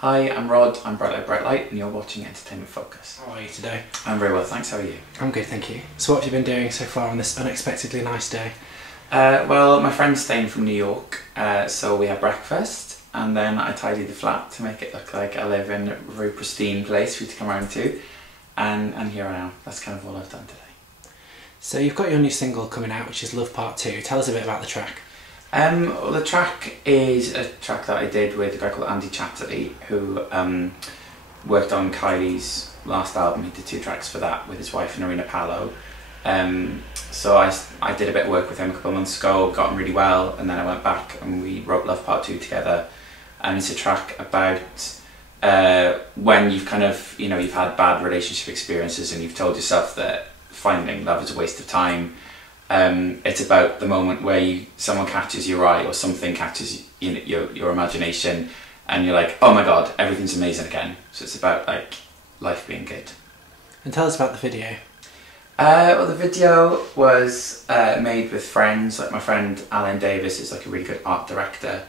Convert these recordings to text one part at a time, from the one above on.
Hi, I'm Rod, I'm Bright Light, and you're watching Entertainment Focus. How are you today? I'm very well, thanks. How are you? I'm good, thank you. So what have you been doing so far on this unexpectedly nice day? Well, my friend's staying from New York, so we had breakfast, and then I tidied the flat to make it look like I live in a very pristine place for you to come around to, and here I am. That's kind of all I've done today. So you've got your new single coming out, which is Love Part 2. Tell us a bit about the track. Well, the track is a track that I did with a guy called Andy Chatterley, who worked on Kylie's last album. He did 2 tracks for that with his wife Narina Palo. So I did a bit of work with him a couple of months ago, got on really well, and then I went back and we wrote Love Part 2 together. And it's a track about when you've kind of, you've had bad relationship experiences and you've told yourself that finding love is a waste of time. It's about the moment where someone catches your eye or something catches your imagination and you're like, oh my god, everything's amazing again. So it's about like life being good. And tell us about the video. Well, the video was made with friends. Like my friend Alan Davis is like a really good art director.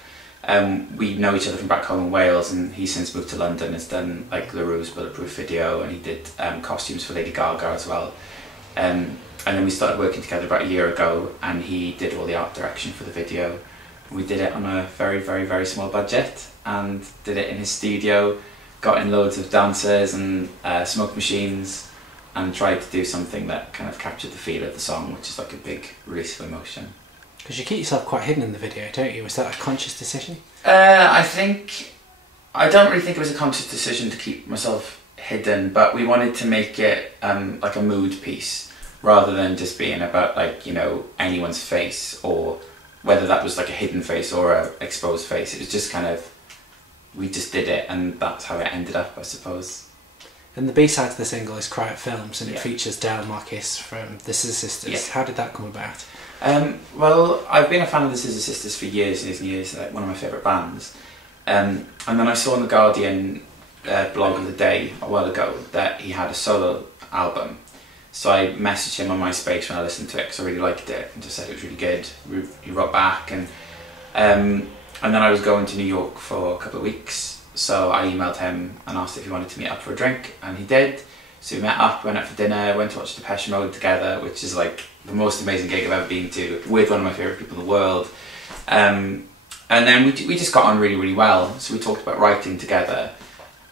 We know each other from back home in Wales, and he's since moved to London, has done like LaRue's Bulletproof video, and he did costumes for Lady Gaga as well. And then we started working together about a year ago, and he did all the art direction for the video. We did it on a very, very, very small budget and did it in his studio, got in loads of dancers and smoke machines, and tried to do something that kind of captured the feel of the song, which is like a big release of emotion. Because you keep yourself quite hidden in the video, don't you? Was that a conscious decision? I don't really think it was a conscious decision to keep myself hidden, but we wanted to make it like a mood piece, rather than just being about like, anyone's face, or whether that was like a hidden face or a exposed face. It was just kind of, we just did it, and that's how it ended up, I suppose. And the B-side to the single is Quiet Films, and it Yeah. features Dale Marquis from the Scissor Sisters. Yeah. How did that come about? Well, I've been a fan of the Scissor Sisters for years and years and years, like one of my favourite bands. And then I saw in the Guardian blog of the day a while ago that he had a solo album. So I messaged him on MySpace when I listened to it because I really liked it and just said it was really good. He wrote back, and then I was going to New York for a couple of weeks, so I emailed him and asked if he wanted to meet up for a drink, and he did. So we met up, went out for dinner, went to watch Depeche Mode together, which is like the most amazing gig I've ever been to, with one of my favourite people in the world. And then we just got on really, really well, so we talked about writing together.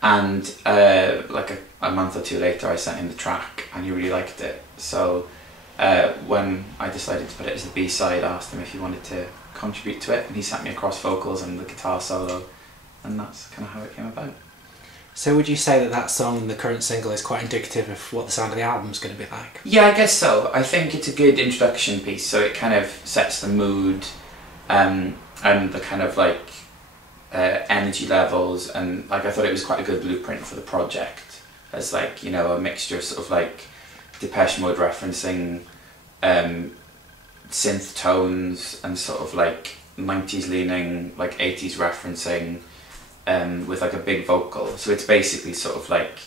And like a month or 2 later I sent him the track and he really liked it. So when I decided to put it as a B-side, I asked him if he wanted to contribute to it, and he sent me across vocals and the guitar solo, and that's kind of how it came about. So would you say that that song, the current single, is quite indicative of what the sound of the album's going to be like? Yeah, I guess so. I think it's a good introduction piece, so it kind of sets the mood and the kind of like energy levels, and like I thought it was quite a good blueprint for the project, as like, a mixture of sort of like Depeche Mode referencing synth tones and sort of like 90s leaning, like 80s referencing, with like a big vocal. So it's basically sort of like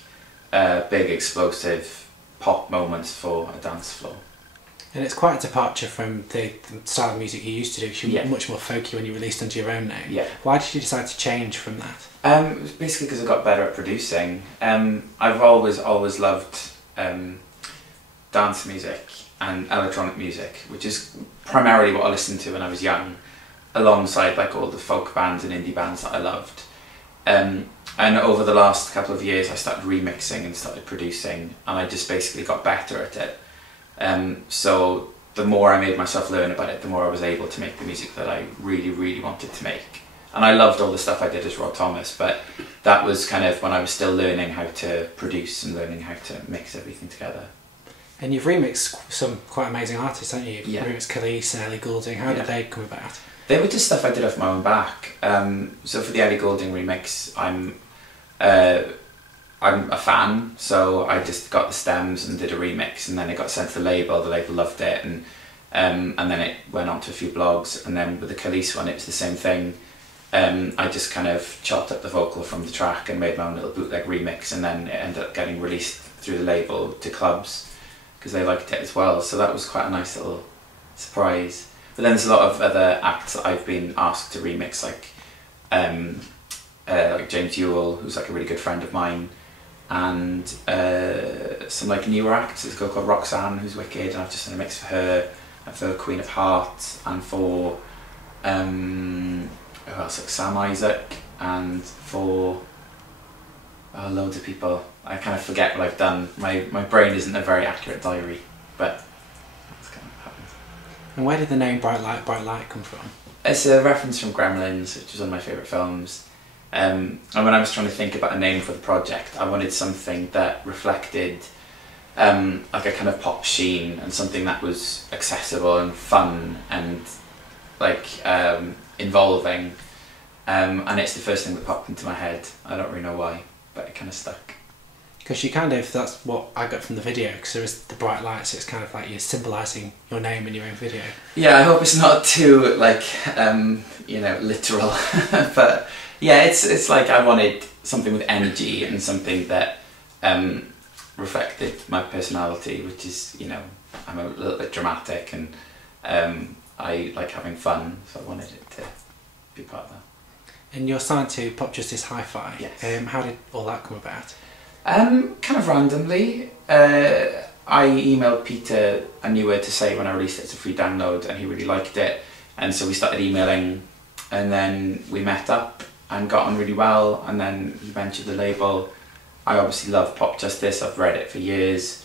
big explosive pop moments for a dance floor. And it's quite a departure from the style of music you used to do, because you were Yeah. much more folky when you released under your own name. Yeah. Why did you decide to change from that? It was basically because I got better at producing. I've always loved dance music and electronic music, which is primarily what I listened to when I was young, alongside like all the folk bands and indie bands that I loved. And over the last couple of years I started remixing and started producing, and I just basically got better at it. So the more I made myself learn about it, the more I was able to make the music that I really, really wanted to make. And I loved all the stuff I did as Rod Thomas, but that was kind of when I was still learning how to produce and learning how to mix everything together. And you've remixed some quite amazing artists, haven't you? You've Yeah. remixed Khalees and Ellie Goulding. How did they come about? They were just stuff I did off my own back. So for the Ellie Goulding remix, I'm a fan, so I just got the stems and did a remix, and then it got sent to the label loved it, and then it went on to a few blogs. And then with the Khalees one, it was the same thing. I just kind of chopped up the vocal from the track and made my own little bootleg remix, and then it ended up getting released through the label to clubs because they liked it as well, so that was quite a nice little surprise. But then there's a lot of other acts that I've been asked to remix, like like James Ewell, who's like a really good friend of mine, and some like newer acts. There's a girl called Roxanne who's wicked, and I've just done a mix for her, and for Queen of Hearts, and for who else, like Sam Isaac, and for loads of people. I kind of forget what I've done. My brain isn't a very accurate diary, but that's kind of what happens. And where did the name Bright Light come from? It's a reference from Gremlins, which is one of my favourite films. And when I was trying to think about a name for the project, I wanted something that reflected like a kind of pop sheen, and something that was accessible and fun and like involving. And it's the first thing that popped into my head. I don't really know why, but it kind of stuck. Because that's what I got from the video, because there is the bright light, so it's kind of like you're symbolising your name in your own video. Yeah, I hope it's not too like literal, but yeah, it's like I wanted something with energy and something that reflected my personality, which is, I'm a little bit dramatic, and I like having fun, so I wanted it to be part of that. And you're signed to Pop Justice Hi-Fi. Yes. How did all that come about? Kind of randomly. I emailed Peter a new word to say when I released it as a free download, and he really liked it, and so we started emailing, and then we met up and got on really well, and then he mentioned the label. I obviously love Pop Justice, I've read it for years,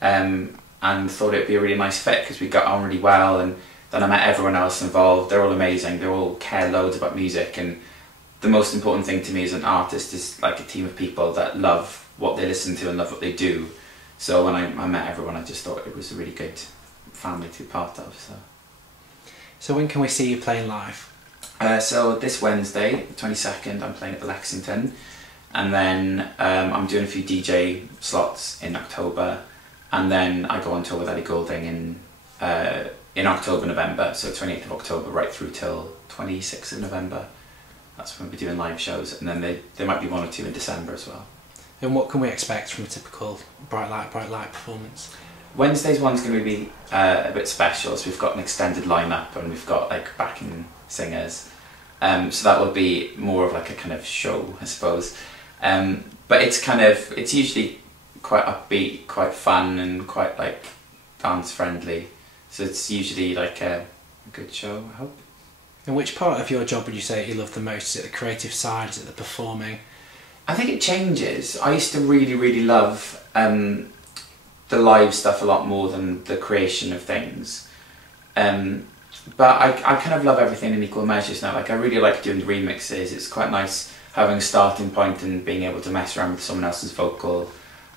and thought it'd be a really nice fit because we got on really well, and then I met everyone else involved. They're all amazing, they all care loads about music, and the most important thing to me as an artist is like a team of people that love what they listen to and love what they do. So when I met everyone, I just thought it was a really good family to be part of. So when can we see you playing live? So this Wednesday, the 22nd, I'm playing at the Lexington, and then I'm doing a few DJ slots in October, and then I go on tour with Ellie Goulding in October, November, so 28th of October right through till 26th of November. That's when we'll be doing live shows, and then there might be one or two in December as well. And what can we expect from a typical Bright Light performance? Wednesday's one's going to be a bit special, so we've got an extended lineup, and we've got like backing singers. So that will be more of like a kind of show, I suppose. But it's usually quite upbeat, quite fun, and quite like dance friendly. So it's usually like a good show, I hope. And which part of your job would you say you love the most? Is it the creative side? Is it the performing? I think it changes. I used to really, really love the live stuff a lot more than the creation of things. But I kind of love everything in equal measures now. Like I really like doing the remixes. It's quite nice having a starting point and being able to mess around with someone else's vocal.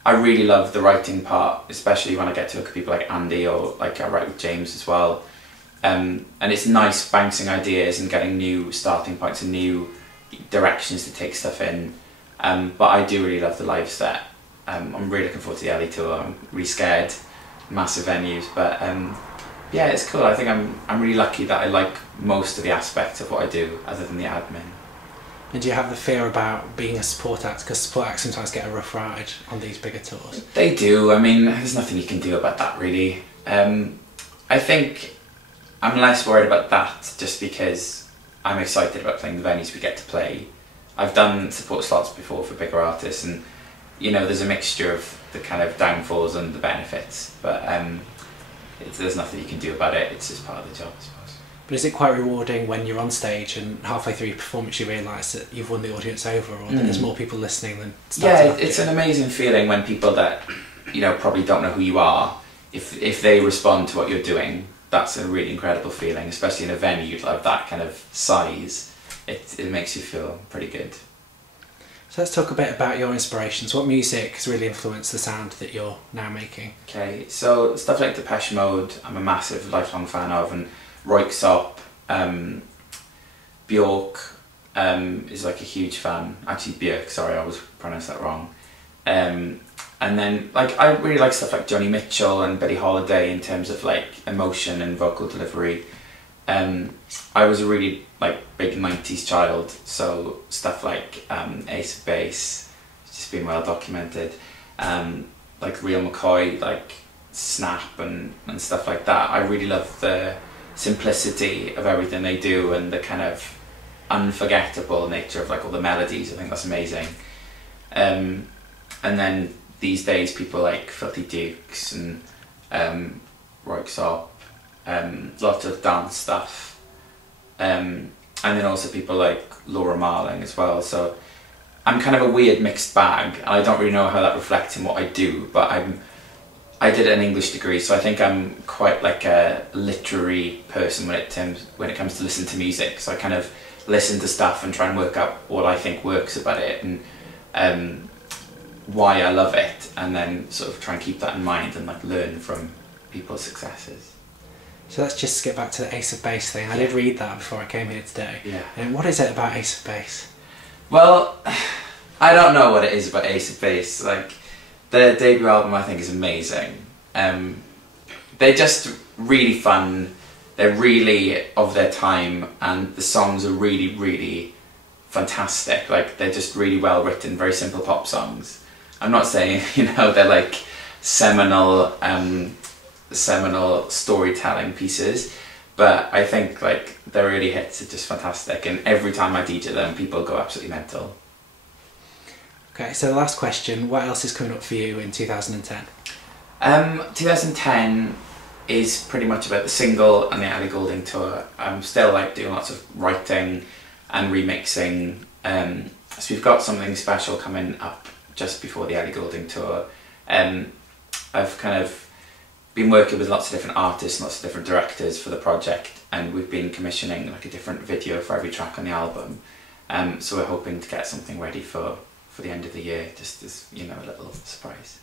I really love the writing part, especially when I get to look at people like Andy, or like I write with James as well. And it's nice bouncing ideas and getting new starting points and new directions to take stuff in. But I do really love the live set. I'm really looking forward to the Ellie tour. I'm really scared, massive venues, but yeah, it's cool. I think I'm really lucky that I like most of the aspects of what I do, other than the admin. And do you have the fear about being a support act? Because support acts sometimes get a rough ride on these bigger tours. They do. I mean, there's nothing you can do about that, really. I think I'm less worried about that just because I'm excited about playing the venues we get to play. I've done support slots before for bigger artists, and there's a mixture of the kind of downfalls and the benefits, but there's nothing you can do about it. It's just part of the job, I suppose. But is it quite rewarding when you're on stage and halfway through your performance you realise that you've won the audience over, or that there's more people listening than starting? Yeah, it's an amazing feeling when people that probably don't know who you are, if they respond to what you're doing. That's a really incredible feeling, especially in a venue like that kind of size. It makes you feel pretty good. So let's talk a bit about your inspirations. What music has really influenced the sound that you're now making? Okay, so stuff like Depeche Mode, I'm a massive lifelong fan of, and Röyksopp, Björk is like a huge fan. Actually Björk, sorry, I always pronounce that wrong. And then I really like stuff like Joni Mitchell and Billie Holiday in terms of like emotion and vocal delivery. I was a really big 90s child, so stuff like Ace of Base, it's just been well documented, like Real McCoy, like Snap and stuff like that. I really love the simplicity of everything they do, and the kind of unforgettable nature of like all the melodies. I think that's amazing. And then these days people like Filthy Dukes and Royksop, lots of dance stuff, and then also people like Laura Marling as well. So I'm kind of a weird mixed bag, and I don't really know how that reflects in what I do, but I did an English degree, so I think I'm quite like a literary person when it comes to listen to music. So I kind of listen to stuff and try and work out what I think works about it, and why I love it, and then sort of try and keep that in mind and like learn from people's successes. So let's just get back to the Ace of Base thing. I did read that before I came here today. Yeah. And what is it about Ace of Base? Well, I don't know what it is about Ace of Base. Like, their debut album I think is amazing. They're just really fun. They're really of their time, and the songs are really, really fantastic. Like, they're just really well written, very simple pop songs. I'm not saying, you know, they're like seminal storytelling pieces, but I think like their early hits are just fantastic, and every time I DJ them people go absolutely mental. Okay, so the last question, what else is coming up for you in 2010? 2010 is pretty much about the single and the Ellie Goulding tour. I'm still like doing lots of writing and remixing, so we've got something special coming up just before the Ellie Goulding tour. I've kind of been working with lots of different artists, lots of different directors for the project, and we've been commissioning like a different video for every track on the album. So we're hoping to get something ready for the end of the year, just as, you know, a little surprise.